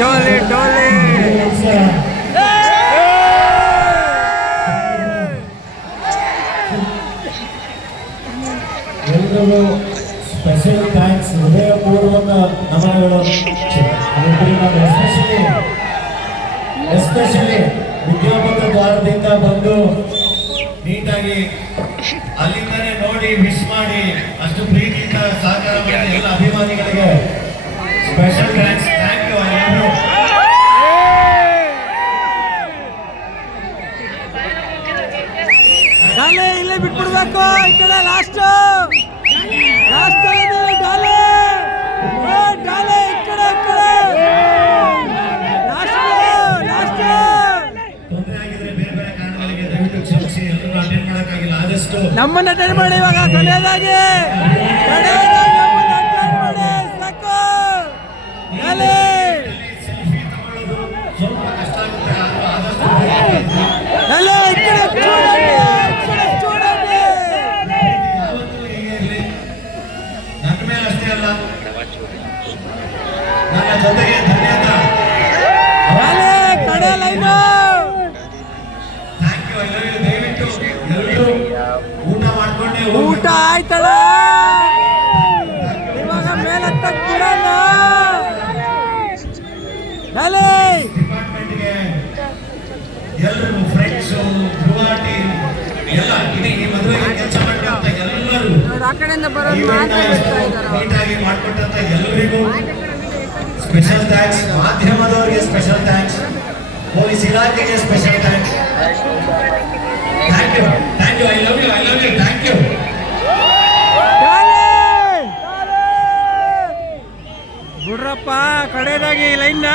ಡೋಲೆ ಡೋಲೆ ಎಲ್ರಿಗೂ special thanks, ಹೃದಯಪೂರ್ವಕ ನಮನಗಳು. ಎಸ್ಪೆಷಲಿ ವಿದ್ಯಾಪಥ ದ್ವಾರದಿಂದ ಬಂದು ನೀಟಾಗಿ ಅಲ್ಲಿಂದನೇ ನೋಡಿ ವಿಶ್ ಮಾಡಿ ಅಷ್ಟು ಪ್ರೀತಿಯಿಂದ ಸಹಕಾರ ಮಾಡಿ ಎಲ್ಲ ಅಭಿಮಾನಿಗಳಿಗೆ ಸ್ಪೆಷಲ್ ಥ್ಯಾಂಕ್ಸ್. Thank you. ಇಲ್ಲೇ ಬಿಟ್ಬಿಡ್ಬೇಕು. ಈ ಕಡೆ ಲಾಸ್ಟ್ ಲಾಸ್ಟ್ ಡಾಲೆ ಡಾಲೆ ಈ ಕಡೆ ಲಾಸ್ಟ್ ಲಾಸ್ಟ್. ತೊಂದರೆ ಆಗಿದ್ರೆ ಬೇರೆ ಬೇರೆ ಕಾರಣಗಳಿಗೆ ದಯವಿಟ್ಟು ಕ್ಷಮಿಸಿ. ಎಲ್ಲರೂ ಅಟೆಂಡ್ ಮಾಡೋಕ್ಕಾಗಿಲ್ಲ. ಆದಷ್ಟು ನಮ್ಮನ್ನ ಅಟೆಂಡ್ ಮಾಡಿ ಇವಾಗ ಕಡೆಯದಾಗಿ ನಮ್ಮನ್ನ ಅಟೆಂಡ್ ಮಾಡಿ ಸಾಕು. ಡಾಲೆ ಸೆಲ್ಫಿ ತಗೊಳ್ಳೋದು ಸ್ವಲ್ಪ ಕಷ್ಟ ಆಗುತ್ತೆ. ಆದಷ್ಟು ಡಾಲೆ ಈ ಕಡೆ ಚೂಡಾಡಿ ಚೂಡಾಡಿ. ಯಾವತ್ತೂ ಹೀಗೆ ಇರಲಿ. ನನ್ನ ಮೇಲೆ ಅಷ್ಟೇ ಅಲ್ಲ, ನನ್ನ ಜೊತೆಗೆ ಧನ್ಯವಾದ. ಡಾಲೆ ಕಡೆ ಲೈನು. Thank you. ಎಲ್ಲರಿಗೂ ದಯವಿಟ್ಟು ಎಲ್ಲರೂ ಊಟ ಮಾಡ್ಕೊಂಡೆ ಊಟ ಆಯ್ತಲ್ಲ, ಇವಾಗ ಮೇಲತ್ತಕ್ಕೆ ಬಿಡಲ್ಲ. ಡಾಲೆ ಡಿಪಾರ್ಟ್ಮೆಂಟ್ಗೆ ಎಲ್ಲರೂ ಫ್ರೆಂಡ್ಸು ಗುವಾಹಟಿ ಎಲ್ಲ ಇಡೀ ಈ ಮದುವೆಗೆ ಕೆಲಸ ಮಾಡಿದಂತ ಎಲ್ಲರೂ ಆ ಕಡೆಯಿಂದ ಬರೋದು ಮಾತ್ರ ಬಿಡ್ತಾ ಇದ್ದಾರೆ. ನೀಟಾಗಿ ಮಾಡಿಕೊಟ್ಟಂತ ಎಲ್ಲರಿಗೂ ಸ್ಪೆಷಲ್ ಥ್ಯಾಂಕ್ಸ್. ಮಾಧ್ಯಮದವರಿಗೆ ಸ್ಪೆಷಲ್ ಥ್ಯಾಂಕ್ಸ್. ಪೊಲೀಸ್ ಇಲಾಖೆಗೆ special thanks. Thank you. Thank you. I love you. I love you. Thank you. ಬಿಡ್ರಪ್ಪ ಕಡೆದಾಗಿ ಲೈನ್ನ.